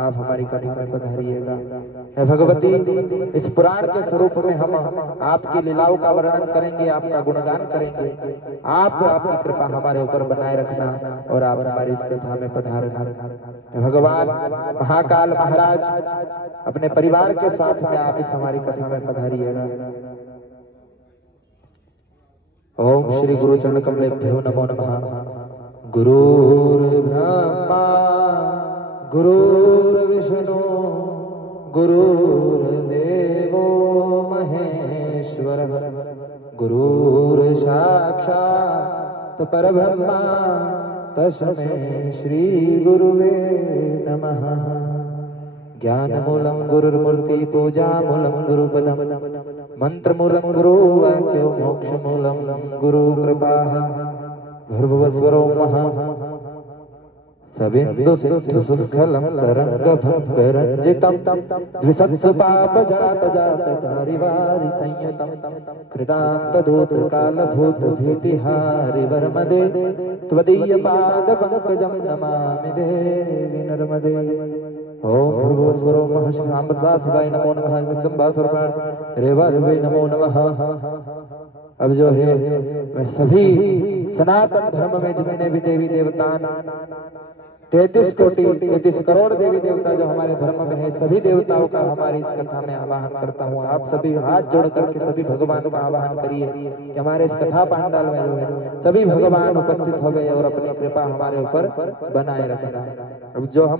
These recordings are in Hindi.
आप हमारी कथा में पधारिएगा। हे भगवती, इस पुराण के स्वरूप में हम आपकी लीलाओं का वर्णन करेंगे, आपका गुणगान करेंगे। आप आपकी कृपा हमारे ऊपर बनाए रखना और आप हमारी इस कथा में पधारना। भगवान महाकाल महाराज अपने परिवार के साथ में आप इस हमारी कथा में पधारिएगा। ओम श्री गुरु चरण कमलेभ्यो नमो नमः। गुरुर्ब्रह्मा गुरुर्विष्णु गुरुर्देवो महेश्वरः गुरुर्साक्षात् परब्रह्मा तस्मै श्री गुरुवे नमः। ज्ञानमूलं गुरुर्मूर्ति पूजामूलं गुरुपदं मंत्रमूलं गुरुवाक्यो मोक्षमूलं गुरुकृपाः भूर्भुवस्वरो महा सविन्दु सिन्धु सुस्खलं तरङ्गभङ्गरञ्जितं द्विसत्सु पापजातजातकारिवारि संयुतं कृतान्तदूतकालभूतभीतिहारि वर्मदे त्वदीयपादपङ्कजं नमामि देवि नर्मदे। ओम भूर्भुवस्वरो महः श्रीरामप्रसाद शिवाय नमो नमः। जगदम्बासुरप्राण रेवादेवी नमो नमः। अब जो है मैं सभी सनातन धर्म में जितने भी देवी देवता 33 कोटि 33 करोड़ देवी देवता जो हमारे धर्म में है, सभी देवताओं का हमारी इस कथा में आवाहन करता हूँ। आप सभी हाथ जोड़ करके सभी भगवान का आवाहन करिए कि हमारे इस कथा पांडाल में जो है सभी भगवान उपस्थित हो गए और अपनी कृपा हमारे ऊपर बनाए रखना। अब जो हम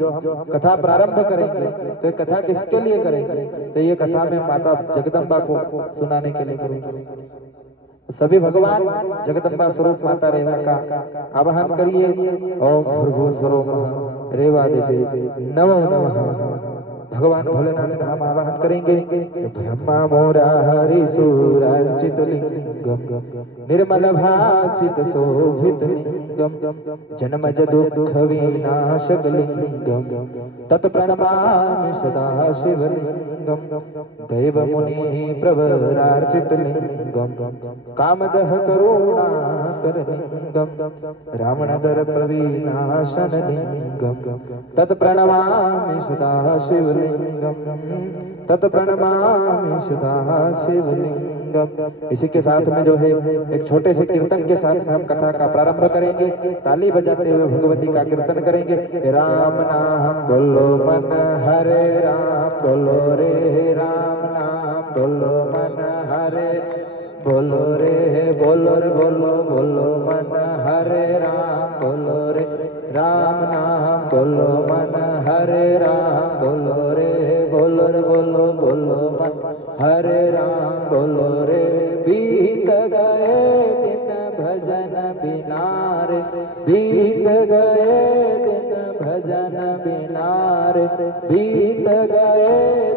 कथा प्रारंभ करेंगे तो ये कथा किसके लिए करेंगे? तो ये कथा में माता जगदम्बा को सुनाने के लिए करेंगे। सभी भगवान जगदम्बा स्वरूप माता रेवा का आवाहन करिए। ओम भूर्भुवस्वरो महः रेवा देवी नमो नमः। भगवान भोलेनाथ का हम आवाहन करेंगे। ब्रह्मा मोरा हरि सुरार्चित लिंगम निर्मल भासित शोभित लिंगम जन्मज दुःख विनाशक लिंगम तत्प्रणमामि सदा शिवलिंगम दैव मुनि प्रवरार्चित लिंगम कामदह करुणाकर लिंगम रावणदर्प विनाशन लिंगम तत्प्रणमामि सदा शिवलिंगम तत्प्रणमामि सदा शिवलिंगम। इसी के साथ में जो है एक छोटे से कीर्तन के साथ हम कथा का प्रारंभ करेंगे। ताली बजाते हुए भगवती का कीर्तन करेंगे। राम नाम बोलो मन हरे राम बोलो रे राम नाम बोलो मन हरे बोलो रे बोलो रे बोलो बोलो मन हरे राम बोलो रे राम नाम बोलो मन हरे राम बोलो रे बोलो रे बोलो बोलो मन हरे राम बोलो रे। बीत गए दिन भजन बिना रे बीत गए दिन भजन बिना रे बीत गए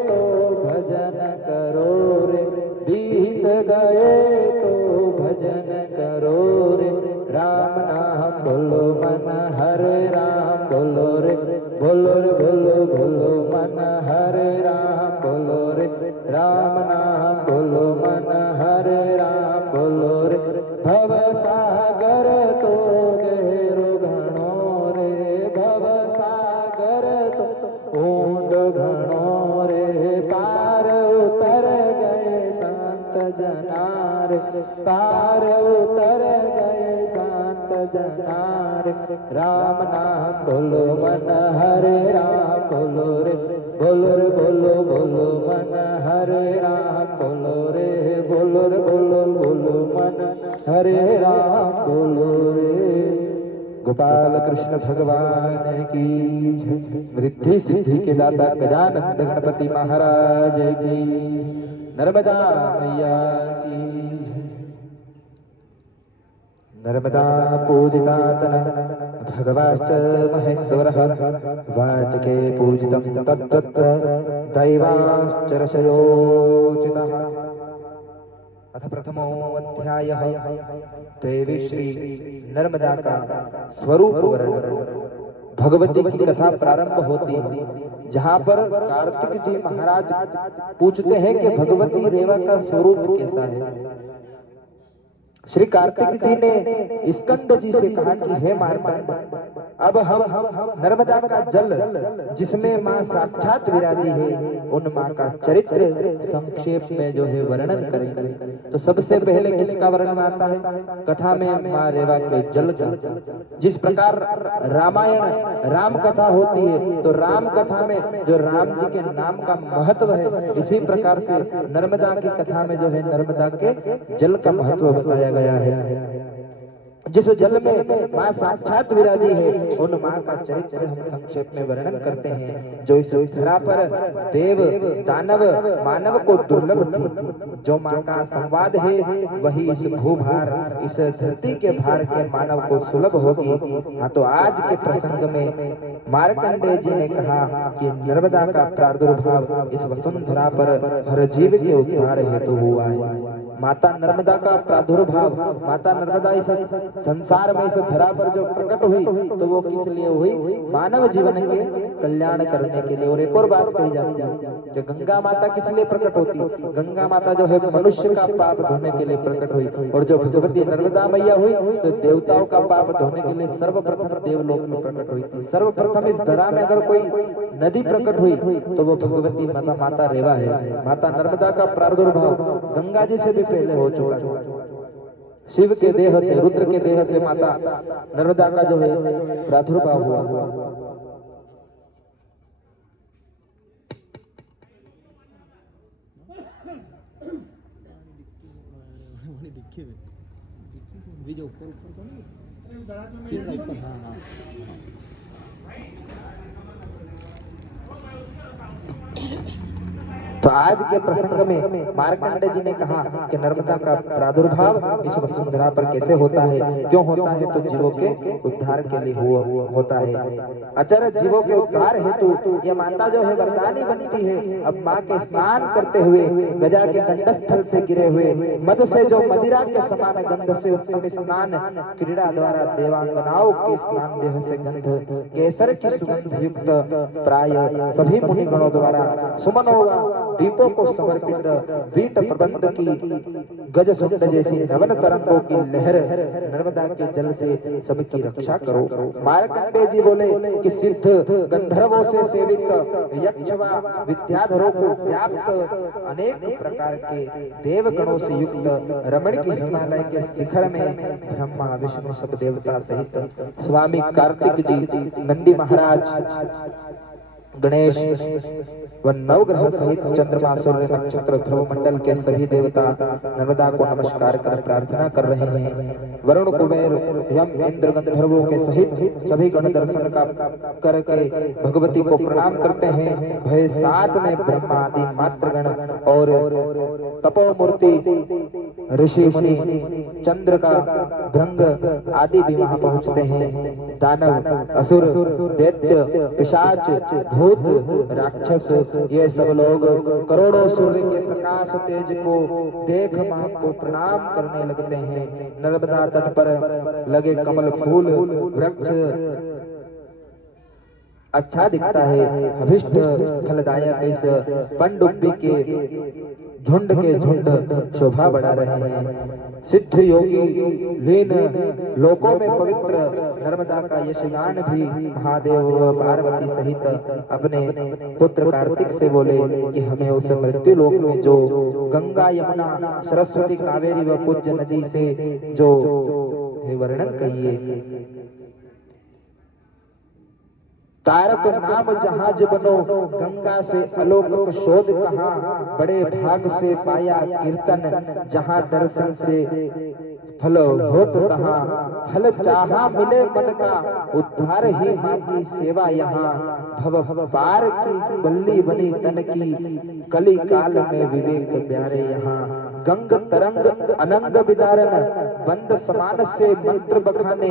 तो भजन करो रे बीत गए तो भजन करो रे। राम नाम बोलो मन हरे राम बोलो रे बोलो रे बोलो बोलो मन हरे राम बोलो रे राम नाम बोलो मन हरे राम बोलो रे। भव सागर तो गहरो घणो रे भव सागर तो ऊंड घणो रे पार उतर गए संत जनार पार उतर गए संत जनार। राम नाम बोलो मन हरे राम बोलो रे बोलो रे बोलो बोलो मन हरे राम बोलो रे बोलो रे बोलो बोलो मन हरे राम बोलो रे। गोपाल कृष्ण भगवान की जय। वृद्धि सिद्धि के दाता गजानंद गणपति महाराज की। नर्मदा मैया की जय। नर्मदा पूजितातन भगवाश्च महेश्वरः वाचके पूजितं तद्वत् दैवाश्च ऋषयोचितः। अथ प्रथमोऽध्यायः देवी श्री नर्मदा का स्वरूप वर्णन। भगवती की कथा प्रारंभ होती है जहाँ पर कार्तिक जी महाराज पूछते हैं कि भगवती रेवा का स्वरूप कैसा है। श्री कार्तिक जी ने स्कंद जी से कहा कि हे मार्तंड, अब हम नर्मदा का जल जिसमें माँ साक्षात विराजी है उन माँ का चरित्र संक्षेप में जो है वर्णन करेंगे। तो सबसे पहले किसका वर्णन आता है? कथा में माँ रेवा के जल का। जिस प्रकार रामायण राम कथा होती है तो राम कथा में जो राम जी के नाम का महत्व है, इसी प्रकार से नर्मदा की कथा में जो है नर्मदा के जल का महत्व बताया गया है। जिस जल में माँ साक्षात विराजी है उन माँ का चरित्र हम संक्षेप में वर्णन करते हैं। जो इस धरा पर देव दानव मानव को दुर्लभ थी, जो माँ का संवाद है वही इस भूभार इस धरती के भार के मानव को सुलभ होगी। हाँ, तो आज के प्रसंग में मार्कंडेय जी ने कहा कि नर्मदा का प्रादुर्भाव इस वसुंधरा पर हर जीव के उद्धार हेतु हुआ है। माता नर्मदा का प्रादुर्भाव, माता नर्मदा इस संसार में इस धरा पर जो प्रकट हुई तो वो किस लिए हुई? मानव जीवन के कल्याण करने के लिए। और एक और बात कही जाती है कि गंगा माता किस लिए प्रकट होती? गंगा माता जो है मनुष्य का पाप धोने के लिए प्रकट हुई, और जो भगवती नर्मदा मैया हुई तो देवताओं का पाप धोने के लिए सर्वप्रथम देवलोक में प्रकट हुई थी। सर्वप्रथम इस धरा में अगर कोई नदी प्रकट हुई तो वो भगवती माता रेवा है। माता नर्मदा का प्रादुर्भाव गंगा जी से भी पहले हो चुका था। शिव के देह से, रुद्र के देह से माता नर्मदा का जो है प्रादुर्भाव हुआ। तो आज के प्रसंग में मार्कंडेय जी ने कहा कि नर्मदा का प्रादुर्भाव इस वसुंधरा पर कैसे होता है, क्यों होता है? तो जीवों के उद्धार के लिए होता है। अचर जीवों के उद्धार हेतु ये माता जो है वरदानी बनती है। अब माँ के स्नान करते हुए गजा के गंडस्थल से गिरे हुए मद से जो मदिरा के समान गंध से उत्तम स्नान क्रीड़ा द्वारा देवांगनाओं के स्नान देह से गंध केसर की सुगंध युक्त प्राय सभी मुनिगणों द्वारा सुमनोवा दीपों को समर्पित वीट प्रबंध की गज सुंद जैसी नवन तरंगों की लहर नर्मदा के जल से सबकी रक्षा करो। मार्कंडेय जी बोले कि सिद्ध गंधर्वों से सेवित यक्ष व विद्याधरों को व्याप्त अनेक प्रकार के देवगणों से युक्त रमण की हिमालय के शिखर में ब्रह्मा विष्णु सब देवता सहित स्वामी कार्तिक जी, नंदी महाराज, गणेश व नवग्रह सहित चंद्रमा सूर्य नक्षत्र ध्रुव मंडल के सभी देवता नर्मदा को नमस्कार कर प्रार्थना कर रहे हैं। वरुण कुबेर यम इंद्र गंधर्वों के सहित सभी गण दर्शन का करके भगवती को प्रणाम करते हैं। भय साथ में ब्रह्मा आदि मातृगण और तपोमूर्ति ऋषि मुनि चंद्र का भृंग आदि भी वहां पहुंचते हैं। दानव असुर दैत्य पिशाच भूत राक्षस ये सब लोग करोड़ों सूर्य के प्रकाश तेज को देख मां को प्रणाम करने लगते हैं। नर्मदा तट पर लगे कमल फूल वृक्ष अच्छा दिखता है। अभिष्ट फलदायक इस पनडुब्बी के झुंड शोभा बढ़ा रहे हैं। सिद्ध योगी लीन लोकों में पवित्र नर्मदा का यशगान भी महादेव व पार्वती सहित अपने पुत्र कार्तिक से बोले कि हमें उस मृत्यु लोक में जो गंगा यमुना सरस्वती कावेरी व पूज्य नदी से जो वर्णन कहिए। तारक नाम जहाज बनो गंगा से अलौकिक शोध कहाँ, बड़े भाग से पाया कीर्तन जहाँ दर्शन से फल होत तहाँ, फल चाहा मिले मन का उद्धार ही माँ की सेवा यहाँ, भव पार की बल्ली बनी तन की कली काल में विवेक प्यारे यहाँ। गंग तरंग अनंग विदारन बंद समान से मंत्र बखाने,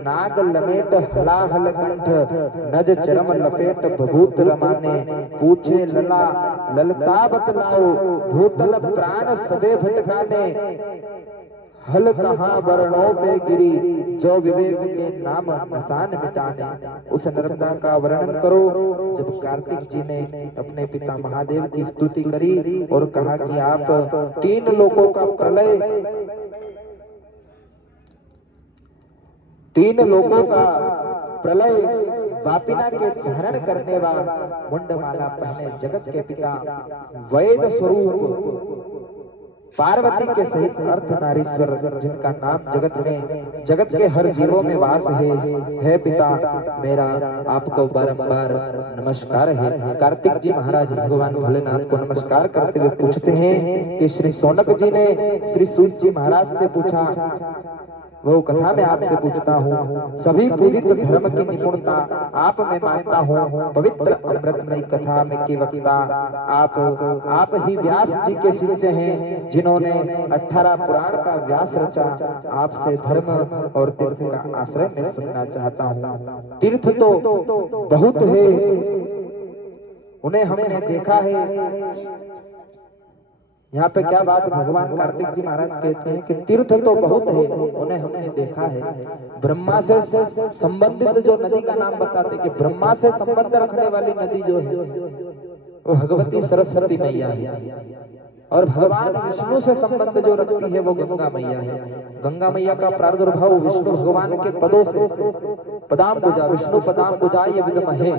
नाग लमेट हलाहल कंठ नज चरम लपेट बभूत रमाने, पूछे लला ललता बतलाओ भूतल प्राण सबे भटकाने, हल कहाँ वर्णों पे गिरी जो विवेक के नाम निशान मिटाने। उस नर्मदा का वर्णन करो। जब कार्तिक जी ने अपने पिता महादेव की स्तुति करी और कहा कि आप तीन लोकों का प्रलय, तीन लोकों का प्रलय वापिना के धारण करने वाला मुंडमाला पहने जगत के पिता वेद स्वरूप पार्वती के सहित अर्थ नारीश्वर जिनका नाम जगत के हर जीवों में वास है पिता मेरा आपको बारंबार नमस्कार है। कार्तिक जी महाराज भगवान भोलेनाथ को नमस्कार करते हुए पूछते हैं कि श्री शौनक जी ने श्री सूत जी महाराज से पूछा, वो कथा में आपसे पूछता हूँ, सभी पूजित धर्म की निपुणता आप में मानता हूँ, पवित्र अमृतमयी कथा में के वक्ता आप ही व्यास जी के शिष्य हैं, जिन्होंने 18 पुराण का व्यास रचा। आपसे धर्म और तीर्थ का आश्रय में सुनना चाहता हूँ। तीर्थ तो बहुत है, उन्हें हमने देखा है। यहाँ पे क्या बात, भगवान कार्तिक जी महाराज कहते हैं कि तीर्थ तो बहुत है, उन्हें हमने देखा है। ब्रह्मा से संबंधित जो नदी का नाम बताते कि ब्रह्मा से संबंध रखने वाली नदी जो है वो भगवती सरस्वती मैया है, और भगवान विष्णु से संबंध जो रखती है वो गंगा मैया है। गंगा मैया का प्रादुर्भाव विष्णु भगवान के पदों से, पदाम्बुजा विष्णु पदाम्बुजाय विद्महे,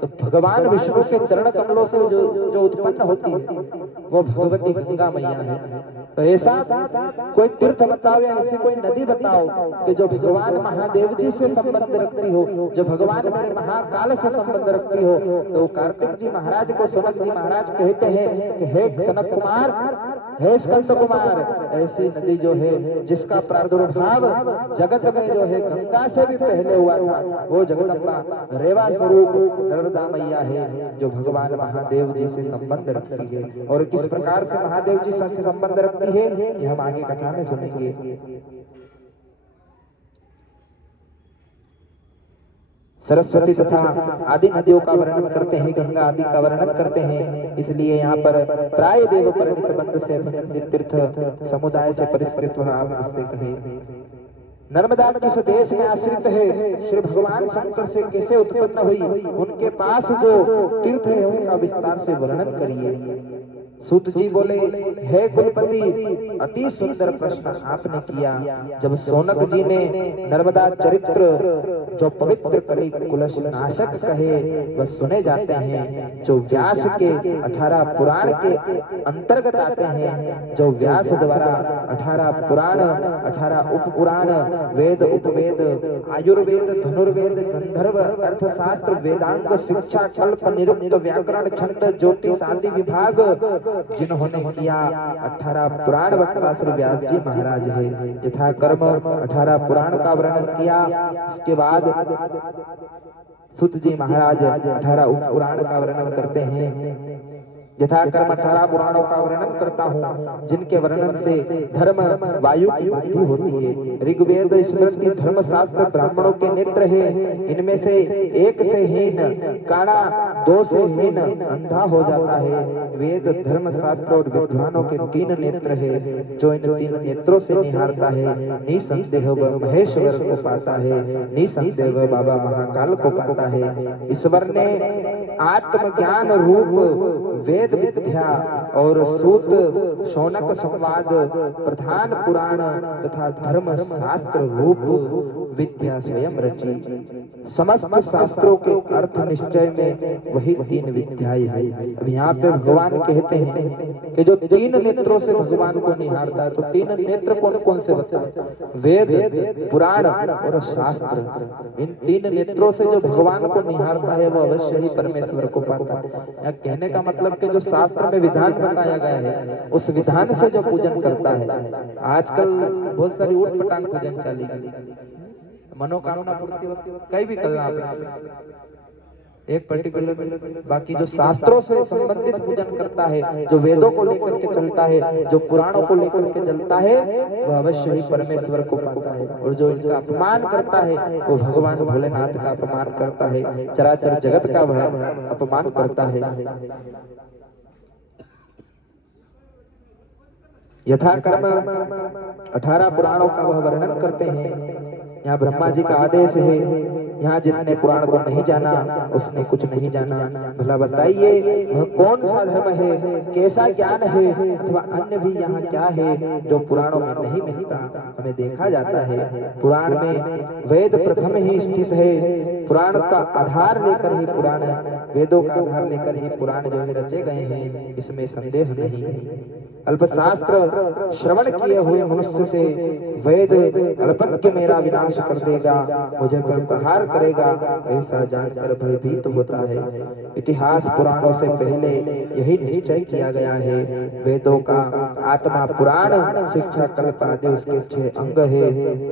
तो भगवान विष्णु के चरण कमलों से जो उत्पन्न होती है वो भगवती गंगा मैया है। तो ऐसा कोई तीर्थ बताओ या ऐसी कोई नदी बताओ कि जो भगवान महादेव जी से संबंध रखती हो, जो भगवान मेरे महाकाल से संबंध रखती हो। तो कार्तिक जी महाराज को सनक जी महाराज कहते हैं कि हे सनक कुमार, हे स्कंद कुमार, ऐसी नदी जो है जिसका प्रादुर्भाव जगत में जो है गंगा से भी पहले हुआ था, वो जगदम्बा रेवा स्वरूप नर्मदा मैया है, जो भगवान महादेव जी से संबंध रखती है। और किस प्रकार से महादेव जी से संबंध रखती है ये हम आगे कथा में सुनेंगे। सरस्वती तथा आदि नदियों का वर्णन करते हैं, गंगा आदि का वर्णन करते हैं, इसलिए यहाँ पर प्राय देव परिणित बंध से अभिनंदित तीर्थ समुदाय से परिष्कृत आप उससे कहे। नर्मदा किस देश में आश्रित है, श्री भगवान शंकर से कैसे उत्पन्न हुई, उनके पास जो तीर्थ है उनका विस्तार से वर्णन करिए। सूत जी बोले, हे कुलपति, अति सुंदर प्रश्न आपने किया। जब शौनक जी ने नर्मदा चरित्र जो पवित्र कलि कुलश नाशक कहे वह सुने जाते हैं, जो व्यास के 18 पुराण के अंतर्गत आते हैं, जो व्यास द्वारा 18 पुराण 18 उप पुराण वेद उपवेद आयुर्वेद धनुर्वेद गंधर्व अर्थशास्त्र वेदांग शिक्षा कल्प निरुक्त व्याकरण छंद ज्योतिष आदि विभाग जिन्होंने किया 18 पुराण वक्ता श्री व्यास जी महाराज है। यथा कर्म 18 पुराण का वर्णन किया, उसके बाद सूत जी महाराज 18 उप पुराण का वर्णन करते हैं। यथा कर्म 18 पुराणों का वर्णन करता हूँ, जिनके वर्णन से धर्म वायु की वृद्धि होती है। ऋग्वेद स्मृति धर्मशास्त्र ब्राह्मणों के नेत्र है, इनमें से एक से हीन काणा, दो से हीन अंधा हो जाता है। वेद धर्मशास्त्र और विद्वानों के 3 नेत्र है, जो इन 3 नेत्रों से निहारता है निसंदेह वह महेश्वर को पाता है, निसंदेह वह बाबा महाकाल को पाता है। ईश्वर ने आत्मज्ञान रूप वेद विद्या और सूत शौनक संवाद प्रधान पुराण तथा धर्म शास्त्र रूप विद्या स्वयं रची। समस्त शास्त्रों के अर्थ निश्चय में वही 3 विद्याएं हैं। अब यहाँ पे भगवान कहते हैं कि जो 3 नेत्रों से भगवान को निहारता है, तो 3 नेत्र कौन कौन से बताए? वेद पुराण और शास्त्र। इन 3 नेत्रों से जो भगवान को निहारता है वो अवश्य ही परमेश्वर को पाता है। कहने का मतलब कि जो शास्त्र में विधान बताया गया है उस विधान से जो पूजन करता है। आजकल बहुत सारी ऊट पटांग पूजन चली गई, मनोकामना पूर्ति होती, कई भी कलना एक पर्टिकुलर, बाकी जो शास्त्रों से संबंधित पूजन करता है, जो वेदों को लेकर के चलता है, जो पुराणों को लेकर के चलता है, वह अवश्य ही परमेश्वर को पाता है। और जो इनका अपमान करता है वो भगवान भोलेनाथ का अपमान करता है, चराचर जगत का वह अपमान करता है। यथा कर्म 18 पुराणों का वह वर्णन करते हैं। यहाँ ब्रह्मा जी का आदेश है यहाँ जिसने पुराण को नहीं जाना उसने कुछ नहीं जाना। भला बताइए वह कौन सा धर्म है, कैसा ज्ञान है अथवा अन्य भी यहाँ क्या है जो पुराणों में नहीं मिलता। हमें देखा जाता है पुराण में वेद प्रथम ही स्थित है। पुराण का आधार लेकर ही पुराण, वेदों का आधार लेकर ही पुराण जो है रचे गए हैं, इसमें संदेह नहीं है। अल्पशास्त्र श्रवण किए हुए मनुष्य से वेद अल्पज्ञ मेरा विनाश कर देगा, मुझे पर प्रहार करेगा, ऐसा जानकर भयभीत होता है। इतिहास पुराणों से पहले यही निश्चय किया गया है। वेदों का आत्मा पुराण, शिक्षा कल्प आदि उसके 6 अंग है,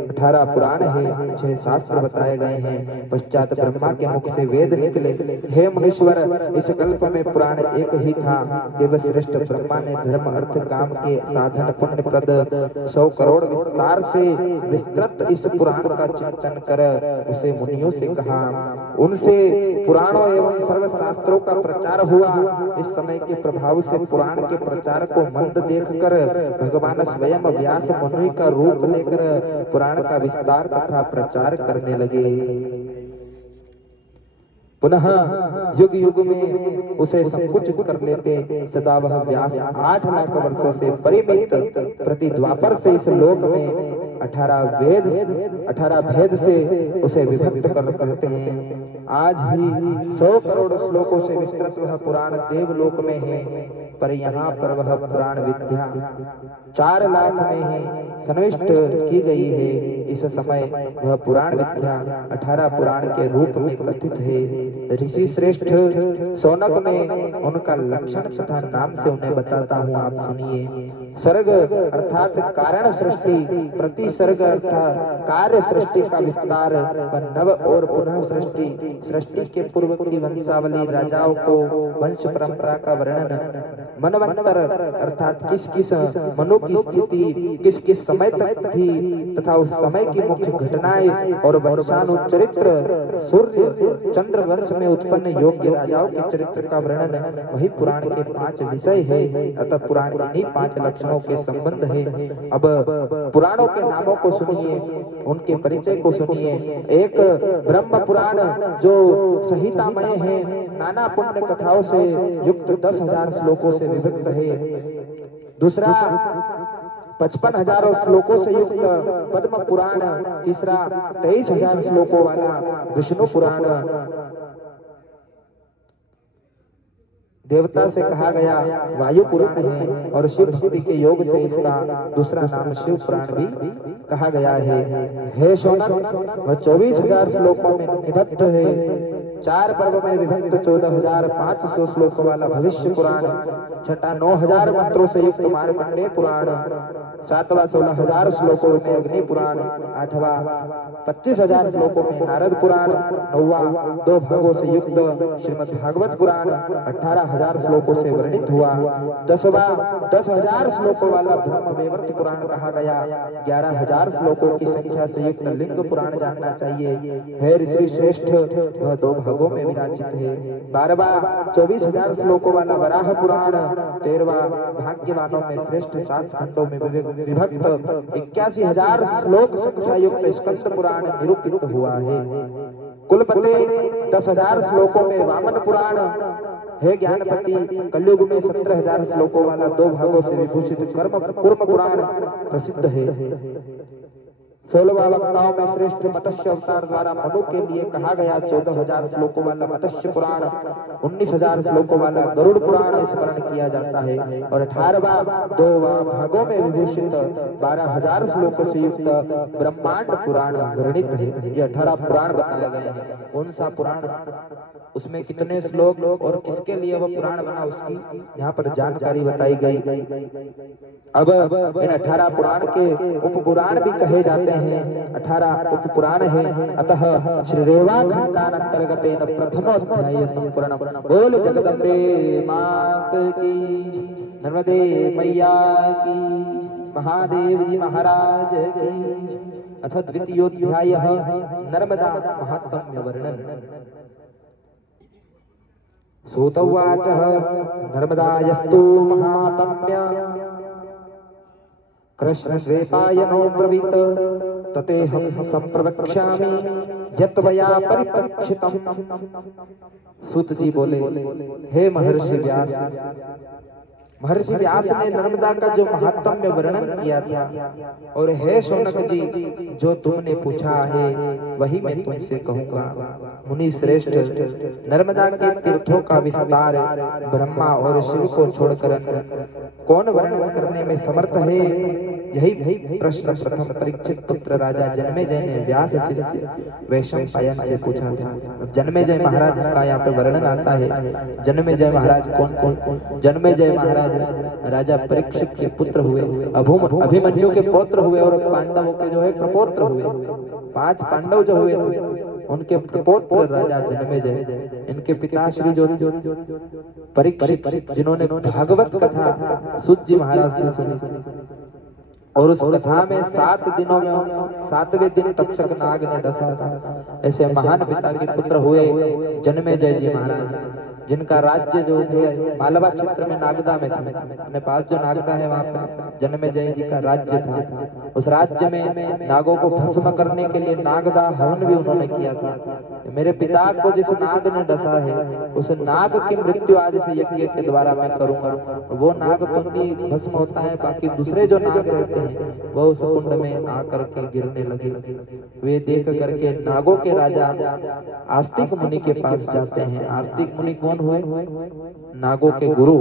18 पुराण है, 6 शास्त्र बताए गए हैं। पश्चात ब्रह्मा के मुख से वेद निकले। हे मुनीश्वर, इस कल्प में पुराण एक ही था। देवश्रेष्ठ ब्रह्मा ने धर्म अर्थ काम के साधन पुण्य प्रद 100 करोड़ विस्तार से विस्तृत इस पुराण का चिंतन कर उसे मुनियों से कहा। उनसे पुराणों एवं सर्व शास्त्रों का प्रचार हुआ। इस समय के प्रभाव से पुराण के प्रचार को मंद देखकर भगवान स्वयं व्यास मुनि का रूप लेकर पुराण का विस्तार तथा प्रचार करने लगे। पुनः युग युग में उसे संकुचित कर लेते। सदा वह व्यास 8 लाख वर्षों से परिमित प्रति द्वापर से इस लोक में 18 भेद से उसे विभक्त कर कहते हैं। आज भी 100 करोड़ श्लोकों से विस्तृत वह पुराण देवलोक में है, पर यहाँ पर वह पुराण विद्या 4 लाख में ही सन्निविष्ट की गई है। इस समय वह पुराण विद्या 18 पुराण के रूप में कथित है। ऋषि श्रेष्ठ शौनक में उनका लक्षण तथा नाम से उन्हें बताता हूँ, आप सुनिए। सर्ग अर्थात कारण सृष्टि, प्रति सर्ग अर्थात कार्य सृष्टि का विस्तार, नव और पुनः सृष्टि, सृष्टि के पूर्व की वंशावली, राजाओं को वंश परंपरा का वर्णन, मनवंतर अर्थात किस किस मनु की स्थिति किस किस समय तक थी तथा उस समय की मुख्य घटनाएं और वंशानुचरित्र, सूर्य चंद्र वंश में उत्पन्न योग्य राजाओं के चरित्र का वर्णन, वही पुराण के 5 विषय है। अतः पुराण इन्हीं 5 लक्षणों के संबंध है। अब पुराणों के नामों को सुनिए, उनके परिचय को सुनिए। एक ब्रह्म पुराण जो संहितामय है, नाना पुण्य कथाओं से युक्त 10,000 श्लोकों से विभक्त है। दूसरा 55,000 श्लोकों से युक्त पद्म पुराण। तीसरा 23,000 श्लोकों वाला विष्णु पुराण। देवता से कहा गया वायु पुराण है, और शिव भक्ति के योग से इसका दूसरा नाम शिव पुराण भी कहा गया है। हे शौनक, वह 24,000 श्लोकों में निबद्ध है। 4 पर्व में विभक्त 14,500 श्लोकों वाला भविष्य पुराण। छठा 9,000 मंत्रों से युक्त मार्कंडेय पुराण। 7वां 16,000 श्लोकों में अग्नि पुराण। 8वां 25,000 श्लोकों में नारद पुराण। 9वां 2 भागों से युक्त श्रीमद् भागवत पुराण 18,000 श्लोकों से वर्णित हुआ। 10वां 10,000 श्लोकों वाला ब्रह्म वैवर्त पुराण कहा गया। 11,000 श्लोकों की संख्या से युक्त लिंग पुराण जानना चाहिए। हे ऋषि श्रेष्ठ, वह 2 भागों में विराजित है। 12वां 24,000 श्लोकों वाला वराह पुराण। 13वां भाग्यवानों में श्रेष्ठ 7 खंडों में विभक्त 81,000 श्लोक संख्या युक्त स्कंद पुराण निरूपित हुआ है। कुल पते 10,000 श्लोकों में वामन पुराण। हे ज्ञानपति, कलयुग में 17,000 श्लोकों वाला 2 भागों से विभूषित कूर्म पुराण प्रसिद्ध है। 16वां वक्ताओं में श्रेष्ठ मत्स्य अवतार द्वारा मनु के लिए कहा गया 14,000 श्लोकों वाला मत्स्य पुराण। 19,000 श्लोकों वाला गरुड़ पुराण स्मरण किया जाता है। और 18वां 2 भागों में विभूषित 12,000 श्लोकों से युक्त ब्रह्मांड पुराण वर्णित है। ये 18 पुराण बताए गए हैं। कौन सा पुराण, उसमें कितने श्लोक और किसके लिए वह पुराण बना, उसकी यहाँ पर जानकारी बताई गई। अब इन 18 पुराण के उप पुराण भी कहे जाते हैं। 18 उप पुराण है। अतः श्री रेवा खंडान अंतर्गतेन प्रथमोध्याय संपूर्ण। बोल जगदम्बे मात की, नर्मदे मैया की, महादेव जी महाराज की। अथ द्वितीयोध्याय नर्मदा महात्म्य वर्णन। सूत उवाच नर्मदायस्तु महात्म्य कृष्णद्वैपायनो ब्रवीत ततेऽहं सम्प्रवक्ष्यामि यत्वया परिप्रेक्षितम्। सूत जी बोले, हे महर्षि व्यास, महर्षि व्यास ने नर्मदा का जो महात्म्य वर्णन किया था, और हे शौनक जी, जो तुमने पूछा है वही मैं तुमसे कहूंगा। मुनि श्रेष्ठ, नर्मदा के तीर्थों का विस्तार ब्रह्मा और शिव को छोड़कर कौन वर्णन करने में समर्थ है? यही प्रश्न प्रथम परीक्षित पुत्र राजा जन्मेजय ने व्यास शिष्य वैशंपायन से पूछा था। अब जन्मेजय महाराज का यहाँ पे वर्णन आता है। जन्मेजय महाराज कौन? जन्मेजय महाराज राजा परीक्षित के पुत्र हुए, अभिमन्यु के पौत्र हुए, और पांडवों के जो है प्रपौत्र हुए। 5 पांडव जो हुए थे उनके प्रपौत्र राजा जन्मेजय। इनके पिता श्री जो परीक्षित, जिन्होंने भागवत कथा सूत जी महाराज से सुनी, और उस कथा में 7 दिनों में 7वें दिन तक्षक नाग ने डसा था, ऐसे महान पिता के पुत्र हुए जन्मेजय जी महाराज, जिनका राज्य जो है मालवा क्षेत्र में नागदा में था। अपने पास जो नागदा है वहां पर जन्मेजय जी का राज्य था। उस राज्य में नागों को भस्म करने के लिए नागदा हवन भी उन्होंने किया था। मेरे पिता को जिस नाग ने डसा है, उस नाग की मृत्यु आज से यज्ञ के द्वारा मैं करूंगा। वो नाग तो नहीं भस्म होता है, बाकी दूसरे जो नाग रहते हैं वो उस कुंड में आकर के गिरने लगे। वे देख करके नागों के राजा आस्तिक मुनि के पास जाते हैं। आस्तिक मुनि कौन हुए? नागों के गुरु।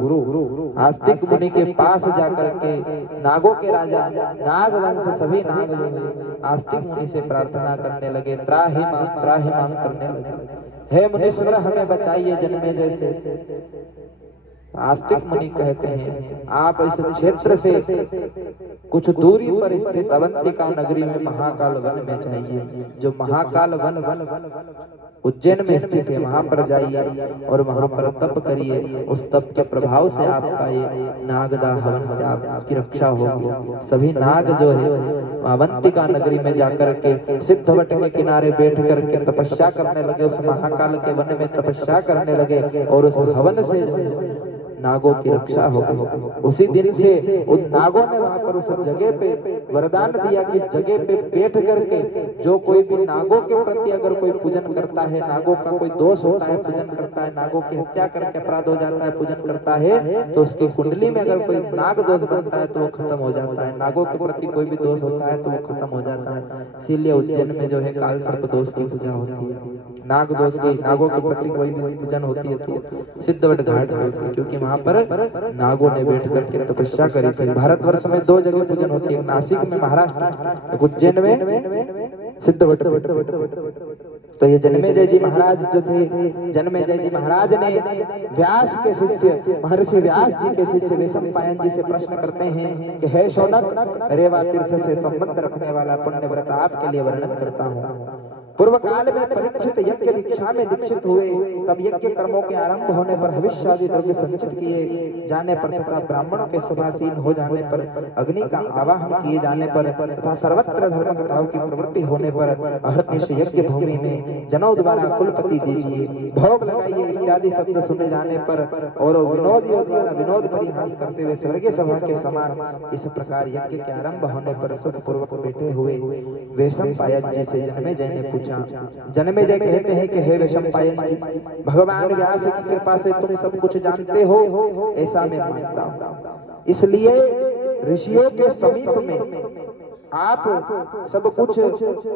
आस्तिक मुनि के पास जाकर के नागों के राजा, नाग वंश सभी नाग जो है आस्तिक मुनि से प्रार्थना करने लगे, त्राहि माम करने लगे। हे मुनीश्वर, हमें बचाइए जन्मेजय से। आस्तिक मुनि कहते हैं, आप इस क्षेत्र से कुछ दूरी पर स्थित अवंतिका नगरी में महाकाल वन में जाइए। जो महाकाल वन उज्जैन में स्थित है, वहां पर जाइए और वहां पर तप करिए। उस तप के प्रभाव से आपका ये नागदा हवन से आपकी रक्षा होगी। सभी नाग जो है अवंतिका नगरी में जाकर के सिद्धवट के किनारे बैठ करके तपस्या करने लगे। उस महाकाल के वन में तपस्या करने लगे, और उस हवन से नागों की रक्षा हो गई। उसी दिन से उन नागों ने वहां पर उस जगह पे वरदान दिया कि इस जगह पे बैठ करके जो कोई भी नागों के प्रति अगर कोई पूजन करता है, नागों का कोई दोष होता है, पूजन करता है, नागों की हत्या करके अपराध हो जाता है, पूजन करता है, तो उसकी कुंडली में अगर कोई नाग दोष बनता है तो वो खत्म हो जाता है। नागों के प्रति कोई भी दोष होता है तो वो खत्म हो जाता है। इसीलिए उज्जैन में जो है काल सर्प दोष की पूजा होती है। नाग दोष की, नागों के प्रति कोई भी पूजन होती है तो सिद्धवट घाट होती है, क्योंकि वहां पर नागों ने बैठ करके तपस्या करी थी। भारतवर्ष में 2 जगह पूजन होती है, नासिक में महाराष्ट्र, उज्जैन में सिद्धवट। तो ये जन्मेजय जी महाराज जो थे, जन्मेजय जी महाराज ने व्यास के शिष्य महर्षि व्यास जी के शिष्य वैशंपायन जी से प्रश्न करते हैं कि हे शौनक, रेवा तीर्थ से संबंध रखने वाला पुण्य व्रत आपके लिए वर्णन करता हूँ। पूर्व काल में परीक्षित यज्ञ दीक्षा में दीक्षित हुए, तब यज्ञ कर्मों के आरंभ होने पर हविष्य आदि द्रव्य संचित किए जाने पर तथा ब्राह्मणों के सभासीन हो जाने पर, अग्नि का आवाहन किए जाने पर तथा सर्वत्र धर्म कथाओं की प्रवृत्ति होने पर अहर्निश यज्ञ भूमि में जनों द्वारा कुलपति दीजिए, भोग लगाइए इत्यादि शब्द सुने जाने पर और विनोदियों द्वारा विनोद परिहास करते हुए स्वर्गीय सभा के समान इस प्रकार यज्ञ के आरंभ होने पर सुख पूर्वक बैठे हुए वैशंपायन जी से जन्मेजय ने पूछा। जन्मेजय कहते हैं कि हे वैशंपायन जी, भगवान व्यास की कृपा से तुम सब कुछ जानते हो ऐसा मैं मानता हूँ, इसलिए ऋषियों के समीप में आप सब कुछ,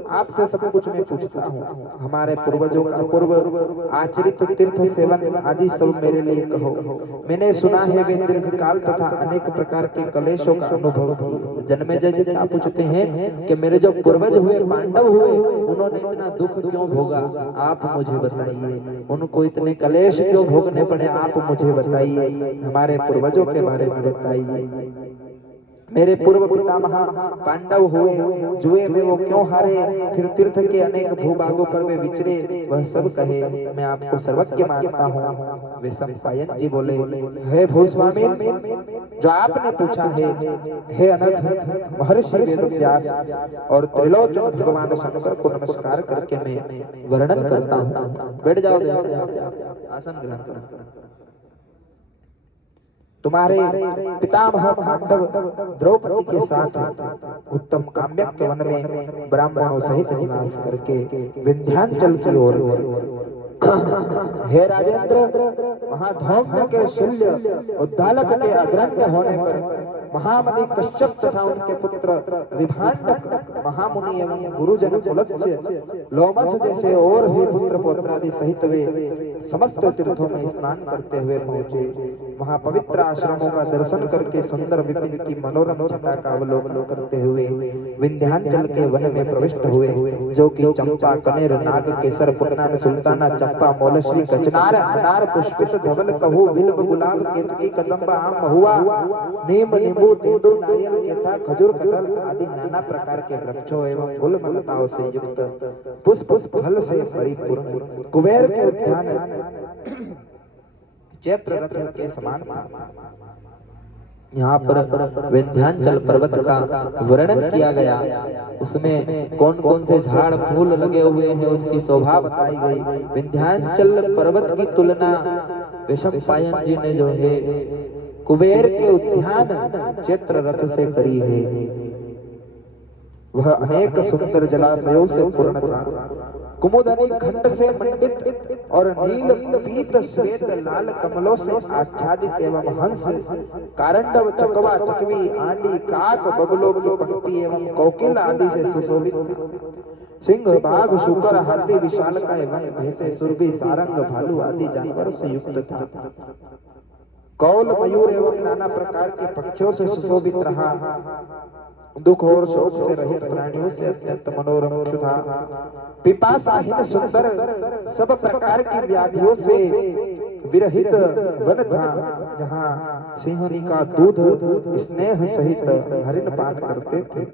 आपसे सब कुछ मैं पूछता हूँ। हमारे पूर्वजों का पूर्व आचरित तीर्थ सेवन आदि सब मेरे लिए कहो। मैंने सुना है वे दीर्घ काल तथा अनेक प्रकार के कलेशों का अनुभव किए। जन्मेजय जी क्या पूछते हैं कि मेरे जो पूर्वज हुए, पांडव हुए, उन्होंने इतना दुख क्यों भोगा, आप मुझे बताइए। उनको इतने कलेश क्यों भोगने पड़े, आप मुझे बताइए। हमारे पूर्वजों के बारे में बताइए। मेरे पूर्व पितामह पांडव हुए, जुए में वो क्यों हारे, फिर तीर्थ के अनेक भूभागों पर वे विचरे, वह सब कहे। मैं आपको सर्वज्ञ मानता हूँ। वैशंपायन जी बोले, हे भूस्वामी, जो आपने पूछा है, हे अनघ महर्षि वेदव्यास और त्रिलोचन भगवान शंकर को नमस्कार करके मैं वर्णन करता हूँ। बैठ जाओ, आसन ग्रहण करो। तुम्हारे पितामह पांडव द्रौपदी के साथ उत्तम काम्यक वन में ब्राह्मणों सहित निवास करके विंध्याचल की ओर गए। हे राजेंद्र, महाधौम्य के शल्य उद्दालक के अग्रण्य होने पर महामति कश्यप तथा उनके पुत्र विभांडक महामुनि एवं गुरुजन कुलस्य लोमस जैसे और भी पुत्र पौत्रादि सहित वे समस्त तीर्थों में स्नान करते हुए पहुंचे। वहां पवित्र आश्रमों का दर्शन करके सुंदर विपिन की मनोरम छटा का अवलोकन करते हुए विंध्याचल के वन में प्रविष्ट हुए, जो कि चंपा, कनेर, नाग, केसर, पुन्नान, सुल्ताना, चंपा, मौलश्री, कचनार, अनार, पुष्पित, धवल, कहू, बिल्व, गुलाब, केतकी, कदम्ब, आम, महुआ, नीम, नींबू, तेंदू, नारियल, केता, खजूर, कटहल आदि नाना प्रकार के वृक्षों एवं गुलमलताओं से युक्त पुष्प फल से परिपूर्ण कुबेर के उद्यान चैत्र रथ के समान था। यहाँ पर विंध्याचल पर्वत का वर्णन किया गया, उसमें कौन कौन से झाड़ फूल लगे हुए हैं उसकी शोभा बताई गई। विंध्याचल पर्वत की तुलना वैशंपायन जी ने जो है कुबेर के उद्यान चैत्र रथ से करी है। वह अनेक सुंदर जलाशयों से पूर्ण था, कुमुदनी खंड से मंडित और नील, पीत, श्वेत, लाल कमलों से आच्छादित एवं हंस, कारंडव, चकवा, चकवी, आंडी, काक, बगुलों की पंक्ति एवं कोकिल आदि से सुशोभित था। सिंह, बाघ, शुकर, हाथी, विशालका एवं भैंसे, सुरभि, सारंग, भालू आदि जानवर से युक्त था। कौल, मयूर एवं नाना प्रकार के पक्षियों से सुशोभित रहा। दुख और शोक से रहित प्राणियों से अत्यंत मनोरम था। पिपासाहीन सुंदर सब प्रकार की व्याधियों से विरहित वन था, जहाँ सिंहनी का दूध स्नेह सहित हरिण पान करते थे।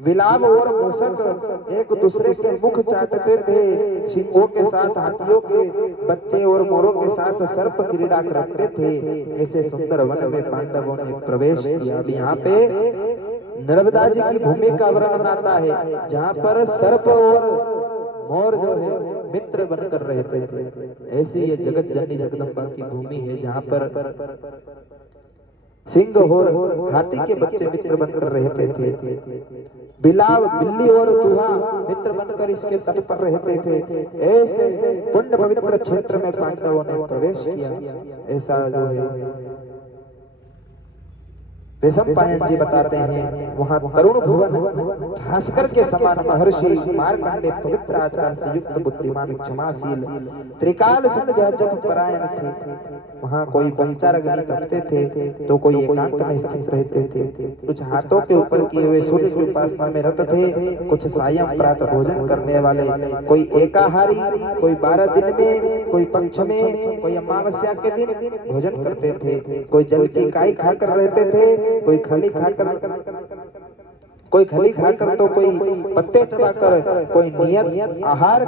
विलाप और मूषक एक दूसरे के मुख चाटते थे। सिंहों के साथ हाथियों के बच्चे और मोरों के साथ सर्प क्रीड़ा करते थे। ऐसे सुंदर वन में पांडवों ने प्रवेश किया। यहाँ पे नर्मदा जी की भूमि का वर्णन आता है, जहाँ पर सर्प और मोर जो है मित्र बनकर रहते थे। ऐसी ये जगत जननी जगदम्बा की भूमि है, जहाँ पर सिंह और हाथी के बच्चे मित्र बनकर रहते थे। बिलाव, बिल्ली और चूहा मित्र बनकर इसके तट पर रहते थे। ऐसे पुण्य पवित्र क्षेत्र में पांडवों ने प्रवेश किया। ऐसा जो है वैशंपायन जी बताते हैं, वहां तरुण भुवन भास्कर के समान महर्षि मार्कंडेय पवित्र आचार से युक्त बुद्धिमान, क्षमाशील, त्रिकाल संध्या जप परायण थे। वहां कोई पंचार अग्नि तपते थे तो कोई एकांत में स्थित रहते थे। कुछ हाथों के ऊपर किए हुए सूर्य की उपासना में रत थे, कुछ सायं प्रातः भोजन करने वाले, कोई एकाहारी, कोई 12 दिन में, कोई पक्ष में, कोई अमावस्या के दिन भोजन करते थे, कोई जल की इकाई खाकर रहते थे, कोई खली खाकर तो कोई पत्ते चबाकर, कोई नियत आहार